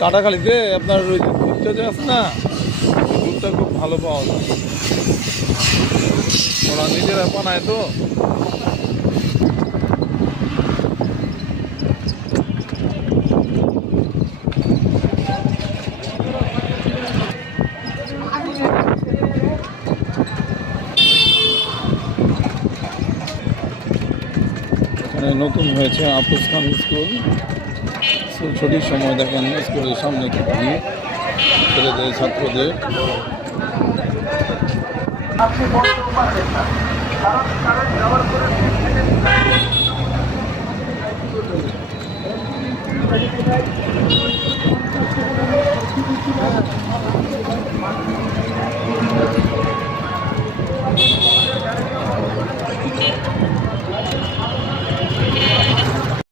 কাটাখালিতে আপনার ওই যে দুধটা যে আছে না, দুধটা খুব ভালো পাওয়া যায়। ওরা নিজেরা বানায় তো। এখানে নতুন হয়েছে আফরোজ খান স্কুল। ছুটির সময় দেখেন স্কুলের সামনে কি ভিড়, ছেলেদের ছাত্রদের। আপনি বলতে পারবেন না, কারণ কারেন্ট ব্যবহার করে থেকে